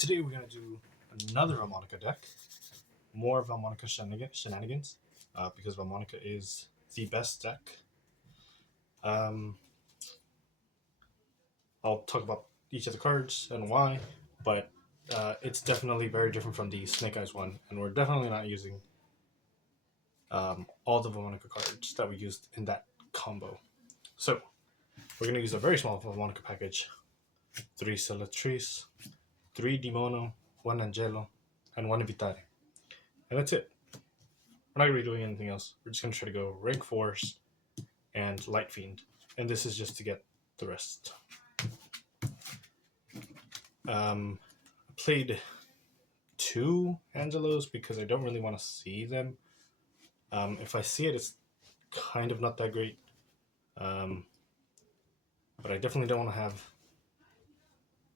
Today we're going to do another Vaalmonica deck. More Vaalmonica shenanigans, because Vaalmonica is the best deck. I'll talk about each of the cards and why, but it's definitely very different from the Snake Eyes one, and we're definitely not using all the Vaalmonica cards that we used in that combo. So, we're going to use a very small Vaalmonica package. 3 Celatrice, 3 Dimono, 1 Angelo, and 1 Evitare. And that's it. We're not going to be doing anything else. We're just going to try to go Rank Force and Light Fiend. And this is just to get the rest. I played 2 Angelos because I don't really want to see them. If I see it, it's kind of not that great. But I definitely don't want to have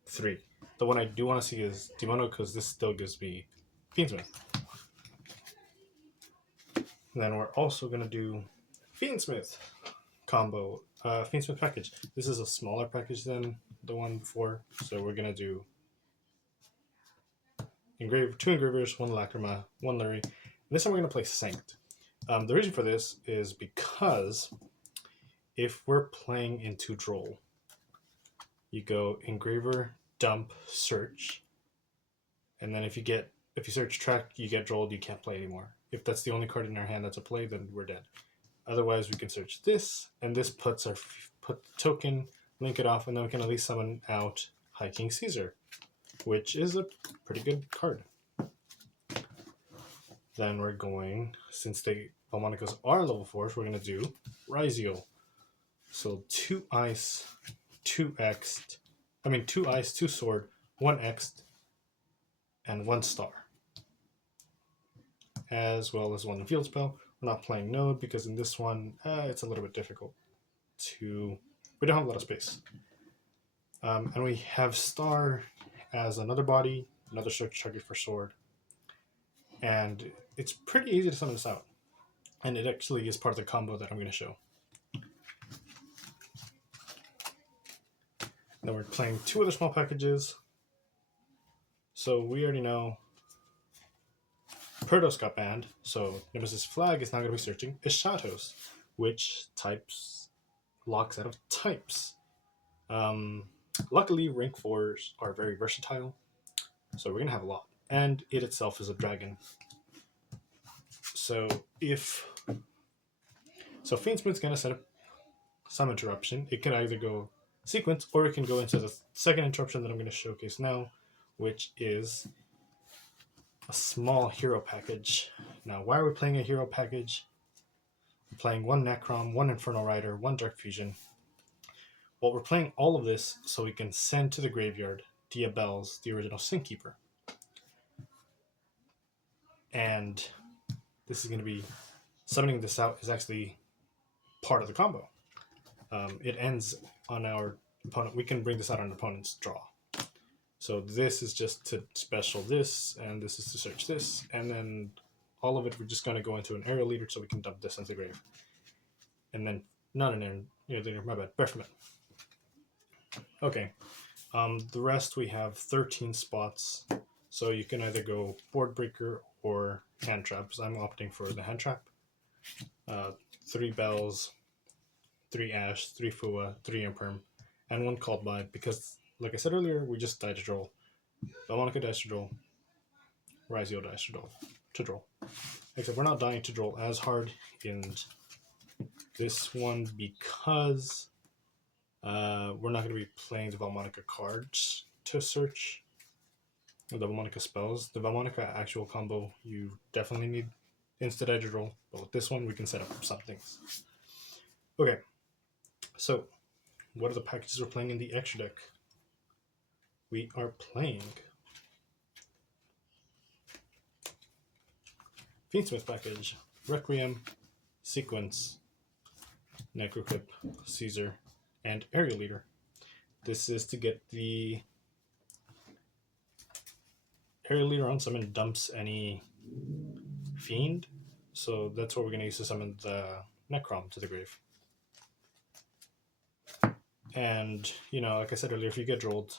3. The one I do want to see is Dimono because this still gives me Fiendsmith. And then we're also going to do Fiendsmith combo, Fiendsmith package. This is a smaller package than the one before, so we're going to do 2 Engravers, 1 Lacrima, 1 Lurie. And this time we're going to play Sanct. The reason for this is because if we're playing into Droll, you go Engraver, Dump, Search, and then if you search Track, you get Drolled, you can't play anymore. If that's the only card in our hand that's a play, then we're dead. Otherwise, we can search this, and this put the token, link it off, and then we can at least summon out High King Caesar, which is a pretty good card. Then we're going, since the Vaalmonicas are level 4s, we're going to do Ryzeal. So 2 ice, 2 ice, 2 sword, 1 X'd, and 1 star. As well as 1 field spell. We're not playing Node because in this one, it's a little bit difficult to... We don't have a lot of space. And we have Star as another body, another search target for sword. And it's pretty easy to summon this out. And it actually is part of the combo that I'm going to show. Then we're playing 2 other small packages. So we already know Perdos got banned, so Nemesis Flag is now going to be searching Eschatos, which locks out of types. Luckily, rank 4s are very versatile, so we're going to have a lot. And it itself is a dragon. So Fiendsmith's going to set up some interruption. It can either go sequence, or it can go into the second interruption that I'm going to showcase now, which is a small hero package. Now, why are we playing a hero package? We're playing 1 Necrom, 1 Infernal Rider, 1 Dark Fusion. Well, we're playing all of this so we can send to the graveyard Diabellze, the original Sin Keeper. And this is going to be... Summoning this out is actually part of the combo. It ends on our opponent. We can bring this out on an opponent's draw. So this is just to special this, and this is to search this, and then all of it we're just going to go into an aerial leader so we can dump this into the grave. And then, not an aerial leader, my bad, Breathmint. Okay, the rest we have 13 spots, so you can either go Board Breaker or Hand Traps. I'm opting for the Hand Trap. 3 Bells, 3 Ash, 3 Fua, 3 Imperm, and 1 Called By, because like I said earlier, we just died to Droll. Vaalmonica dies to Droll. Ryzeal dies to Droll. Except we're not dying to Droll as hard in this one because we're not going to be playing the Vaalmonica cards to search the Vaalmonica spells. The Vaalmonica actual combo, you definitely need insta-die to Droll, but with this one, we can set up some things. Okay, so what are the packages we're playing in the extra deck? We are playing Fiendsmith package, Requiem, Sequence, Necroclip, Caesar, and Aerial Leader. This is to get the Aerial Leader on summon dumps any Fiend, so that's what we're going to use to summon the Necrom to the grave. And, like I said earlier, if you get Drolled,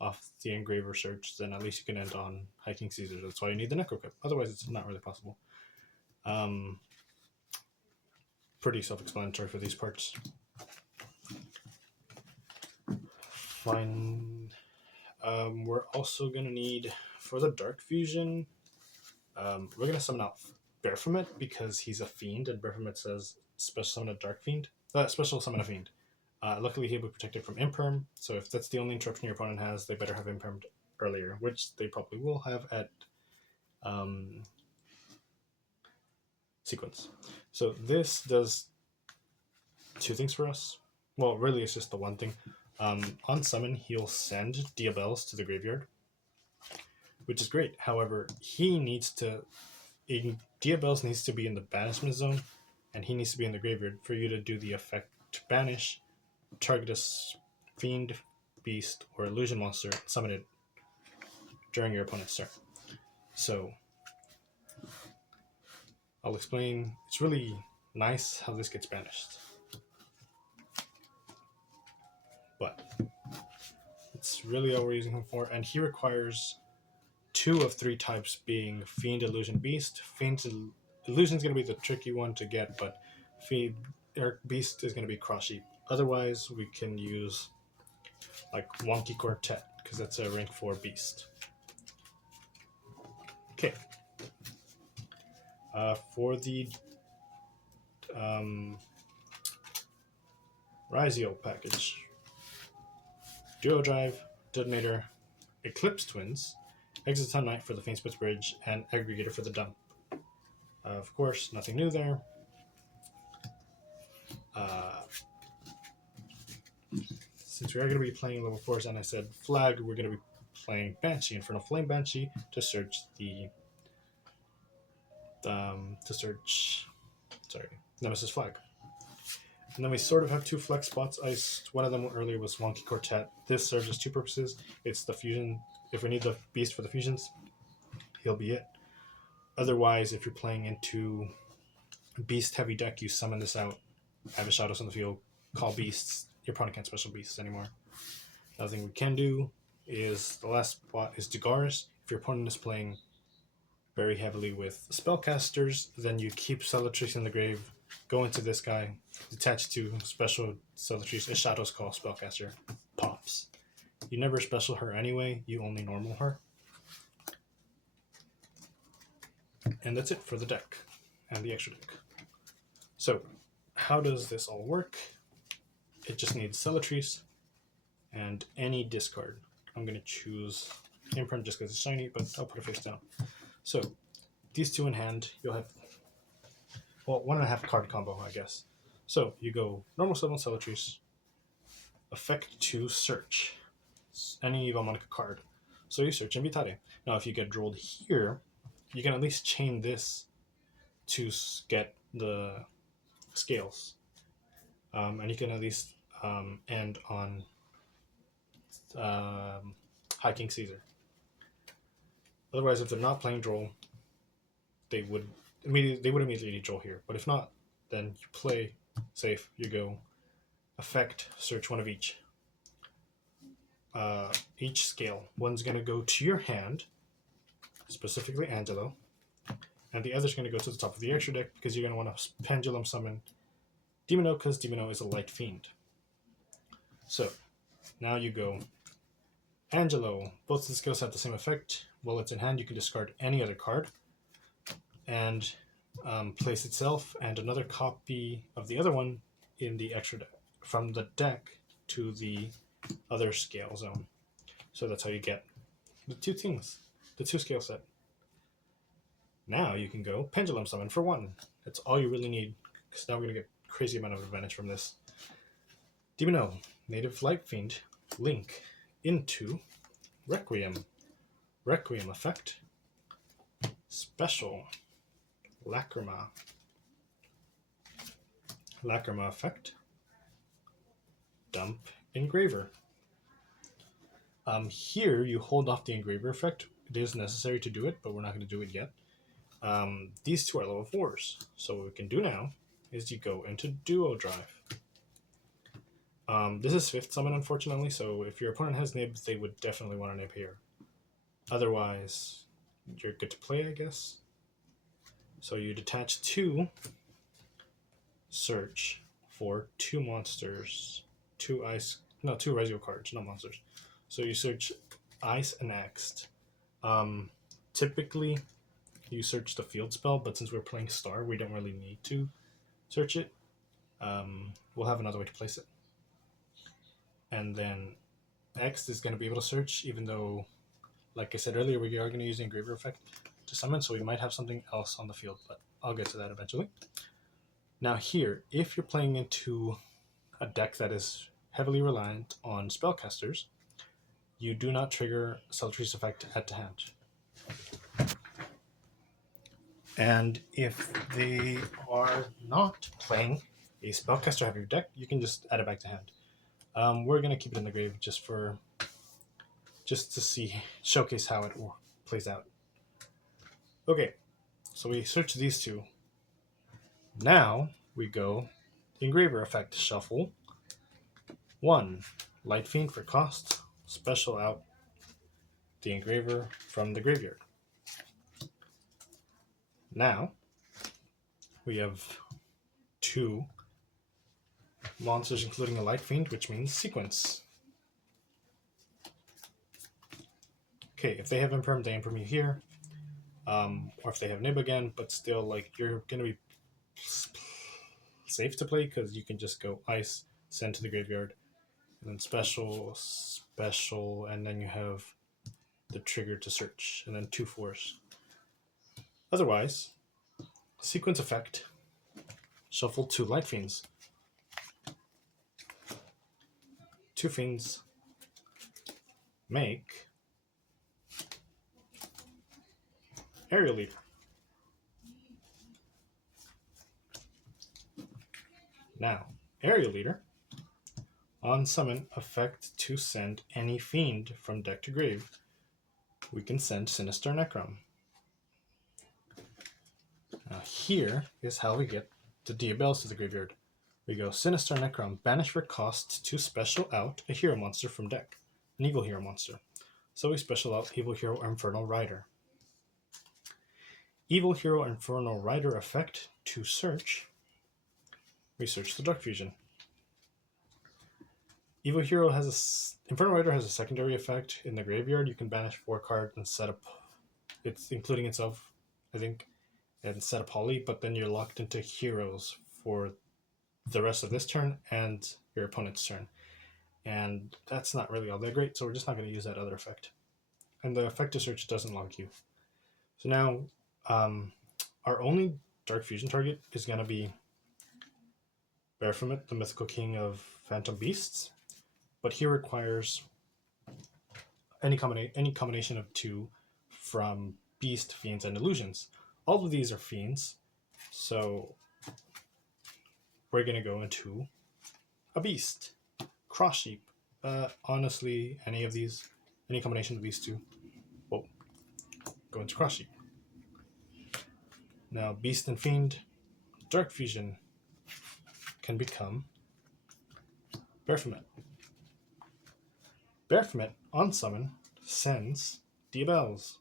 off the Engraver search, then at least you can end on Hiking Caesar. That's why you need the Necro Cup. Otherwise, it's not really possible. Pretty self-explanatory for these parts. Fine. We're also going to need, for the Dark Fusion, we're going to summon out Baphomet because he's a fiend, and Baphomet says special summon a Dark Fiend. Special summon a fiend. Luckily, he'll be protected from Imperm, so if that's the only interruption your opponent has, they better have Impermed earlier, which they probably will have at sequence. So this does two things for us. Well, really, it's just the one thing. On summon, he'll send Diabellze to the graveyard, which is great. However, Diabellze needs to be in the banishment zone, and he needs to be in the graveyard for you to do the effect to banish, target a fiend, beast, or illusion monster, summon it during your opponent's turn. So, I'll explain. It's really nice how this gets banished. But it's really all we're using him for, and he requires 2 of 3 types, being Fiend, Illusion, Beast. Illusion is going to be the tricky one to get, but Beast is going to be Cross Sheep. Otherwise, we can use like Wonky Quartet, because that's a rank 4 Beast. Okay. For the Ryzeal package, Duo Drive, Detonator, Eclipse Twins, Exoton Knight for the Fiendsmith Bridge, and Aggregator for the dump. Of course, nothing new there. Since we are going to be playing level 4s, and I said Flag, we're going to be playing Banshee, Infernal Flame Banshee, to search Nemesis Flag. And then we sort of have 2 flex spots. One of them earlier was Wonky Quartet. This serves as 2 purposes. It's the fusion. If we need the beast for the fusions, he'll be it. Otherwise, if you're playing into beast heavy deck, you summon this out, have Eschatos on the field, call beasts. Your opponent can't special beasts anymore. Another thing we can do is, the last spot is Dagaris. If your opponent is playing very heavily with spellcasters, then you keep Cellatrix in the grave, go into this guy, attach to special Cellatrix, Eschatos call spellcaster, pops. You never special her anyway, you only normal her. And that's it for the deck, and the extra deck. So, how does this all work? It just needs Cellatrix, and any discard. I'm going to choose Imprint just because it's shiny, but I'll put it face down. So, these 2 in hand, you'll have, well, 1.5 card combo, I guess. So, you go normal summon Cellatrix, effect to search any Vaalmonica card. So you search Invitare. Now, if you get drolled here, you can at least chain this to get the scales. And you can at least end on Hiking Caesar. Otherwise, if they're not playing droll, they would immediately droll here. But if not, then you play safe. You go effect, search one of each. Each scale. One's going to go to your hand, specifically Angelo, and the other's going to go to the top of the extra deck because you're going to want to pendulum summon Demino, because Demino is a light fiend. So, now you go Angelo. Both of the skills have the same effect. While it's in hand, you can discard any other card and place itself and another copy of the other one in the extra deck, from the deck to the other scale zone. So that's how you get the 2 things, the 2 scale set. Now you can go Pendulum Summon for 1. That's all you really need, because now we're going to get crazy amount of advantage from this. Demino, Native Light Fiend, link into Requiem. Requiem effect. Special. Lacrima. Lacrima effect. Dump Engraver. Here you hold off the Engraver effect. It is necessary to do it, but we're not going to do it yet. These 2 are level 4s. So what we can do now is you go into Duo Drive. This is 5th summon, unfortunately, so if your opponent has nibs, they would definitely want a nib here. Otherwise, you're good to play, I guess. So you detach 2, search for 2 monsters, 2 Ryzeal cards, not monsters. So you search Ice and Next. Typically, you search the field spell, but since we're playing Star, we don't really need to search it. We'll have another way to place it. And then X is going to be able to search, even though, like I said earlier, we are going to use the Engraver effect to summon, so we might have something else on the field, but I'll get to that eventually. Now here, if you're playing into a deck that is heavily reliant on spellcasters, you do not trigger Selatri's effect add to hand. And if they are not playing a spellcaster heavy deck, you can just add it back to hand. We're going to keep it in the grave just to showcase how it plays out. Okay, so we search these 2. Now we go Engraver effect, shuffle 1 Light Fiend for cost, special out the Engraver from the graveyard. Now we have 2 monsters, including a Light Fiend, which means sequence. Okay, if they have Imperm, they Imperm you here. Or if they have Nib again, but still, like, you're going to be safe to play because you can just go Ice, send to the graveyard, and then special, and then you have the trigger to search, and then 2 force. Otherwise, sequence effect, shuffle 2 Light Fiends. 2 Fiends make Aerial Leader. Now, Aerial Leader, on summon, effect to send any fiend from deck to grave. We can send Sinister Necrom. Now here is how we get the Diabellze to the graveyard. We go Sinister Necrom, banish for cost to special out a hero monster from deck, an evil hero monster. So we special out Evil Hero Infernal Rider. Evil Hero Infernal Rider effect to search. We search the Dark Fusion. Evil Hero has Infernal Rider has a secondary effect in the graveyard. You can banish 4 cards and set up, it's including itself, I think, and set a poly, but then you're locked into heroes for the rest of this turn and your opponent's turn. And that's not really all that great, so we're just not going to use that other effect. And the effect to search doesn't lock you. So now, our only Dark Fusion target is going to be Baphomet, the Mythical King of Phantom Beasts, but he requires any combination of 2 from Beast, Fiends, and Illusions. All of these are Fiends, so we're going to go into a Beast. Cross Sheep. Honestly, any combination of these 2 will go into Cross Sheep. Now, Beast and Fiend, Dark Fusion can become Baphomet. Baphomet, on summon, sends Diabellze.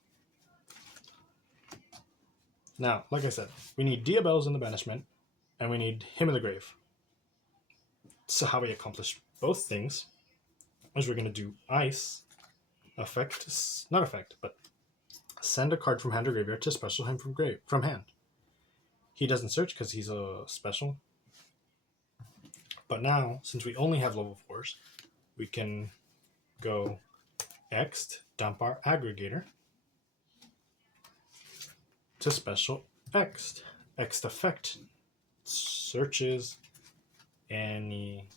Now, like I said, we need Diabellze in the banishment, and we need him in the grave. So how we accomplish both things is we're going to do Ice, but send a card from hand or graveyard to special him from hand. He doesn't search because he's a special. But now, since we only have level 4s, we can go X, dump our aggregator to special X. X effect searches any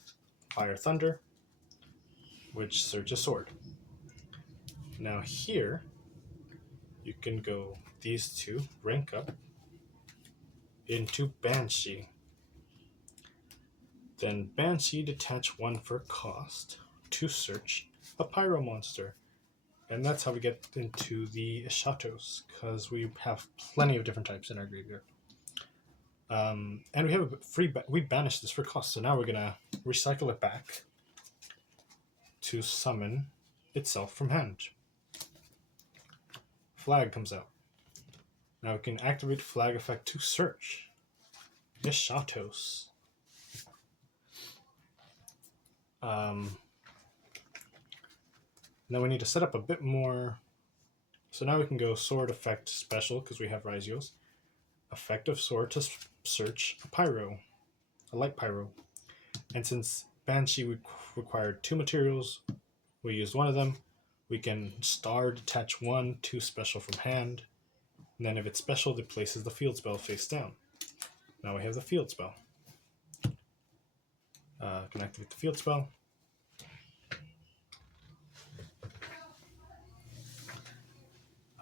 Fire Thunder, which searches Sword. Now here, you can go these 2, rank up into Banshee. Then Banshee, detach 1 for cost to search a Pyro monster. And that's how we get into the Eschatos, because we have plenty of different types in our graveyard. And we have we banish this for cost, so now we're going to recycle it back to summon itself from hand. Flag comes out. Now we can activate flag effect to search. Eschatos. Now we need to set up a bit more. So now we can go sword effect special because we have Ryzeals. Effect of sword to search a pyro, a light pyro. And since Banshee required 2 materials, we used one of them. We can star detach 1 to special from hand. And then if it's special, it places the field spell face down. Now we have the field spell. Can activate the field spell.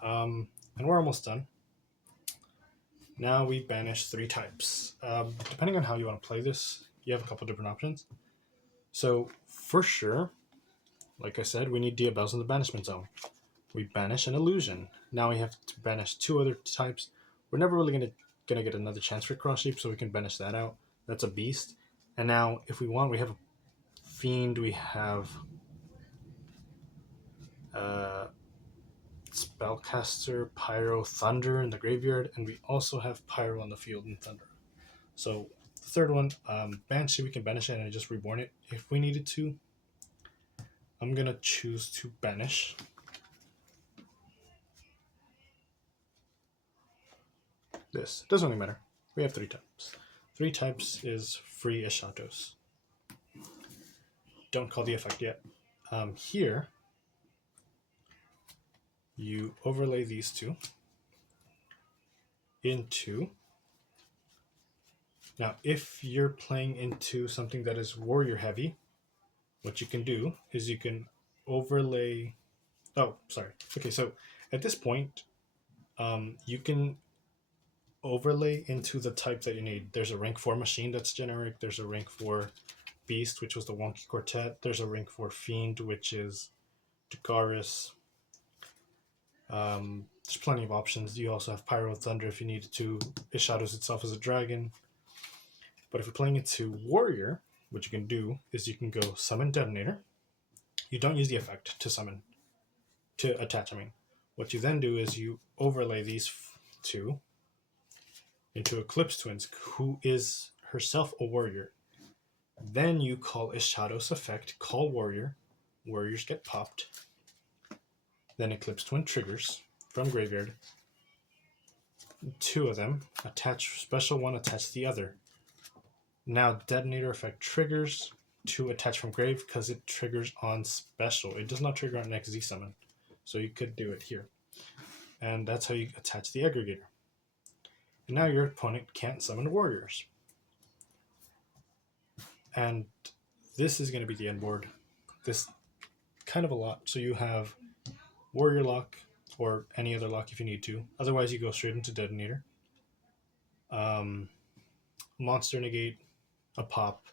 And we're almost done. Now we banish 3 types. Depending on how you want to play this, you have a couple different options. So for sure, like I said, we need Diabellze in the banishment zone. We banish an illusion. Now we have to banish 2 other types. We're never really gonna get another chance for cross shape, so we can banish that out. That's a beast. And now if we want, we have a fiend, we have spellcaster, pyro, thunder in the graveyard, and we also have pyro on the field and thunder. So the third one, Banshee, we can banish it and just reborn it if we needed to. I'm gonna choose to banish. This doesn't really matter. We have 3 types. 3 types is free Eschatos. Don't call the effect yet. Here, you overlay these 2 into. Now, if you're playing into something that is warrior heavy, what you can do is you can overlay. Oh, sorry. Okay, so at this point, you can overlay into the type that you need. There's a rank 4 machine that's generic. There's a rank 4 beast, which was the wonky quartet. There's a rank 4 fiend, which is Dagaris. There's plenty of options. You also have Pyro Thunder if you needed to. It shadows itself as a dragon. But if you're playing into warrior, what you can do is you can go summon detonator. You don't use the effect to summon, to attach, I mean. What you then do is you overlay these 2 into Eclipse Twins, who is herself a warrior. Then you call Eschatos effect, call warrior. Warriors get popped. Then Eclipse Twin triggers from graveyard. 2 of them attach, special one attach the other. Now detonator effect triggers to attach from grave because it triggers on special. It does not trigger on next Z summon. So you could do it here. And that's how you attach the aggregator. And now your opponent can't summon warriors. And this is going to be the end board. This kind of a lot. So you have warrior lock or any other lock if you need to. Otherwise you go straight into detonator. Monster negate, a pop,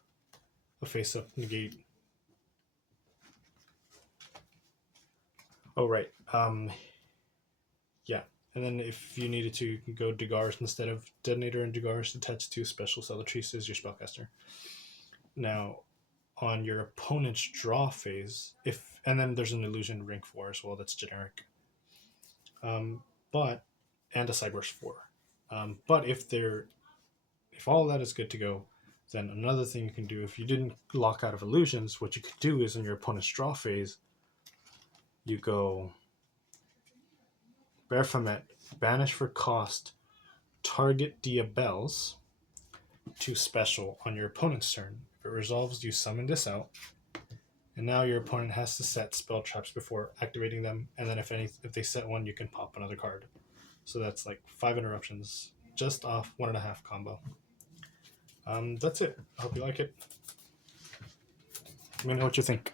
a face up negate. Oh, right. Yeah. And then if you needed to, you can go Dagaris instead of detonator, and Dagaris attached to special Celatrice as your spellcaster. Now, on your opponent's draw phase, and then there's an illusion rank 4 as well that's generic. And a Cyberse 4. But if all that is good to go, then another thing you can do, if you didn't lock out of illusions, what you could do is in your opponent's draw phase, you go Baphomet, banish for cost, target Diabellze to special on your opponent's turn. If it resolves, you summon this out, and now your opponent has to set spell traps before activating them, and then if they set one, you can pop another card. So that's like 5 interruptions just off 1.5 combo. That's it. I hope you like it. Let me know what you think.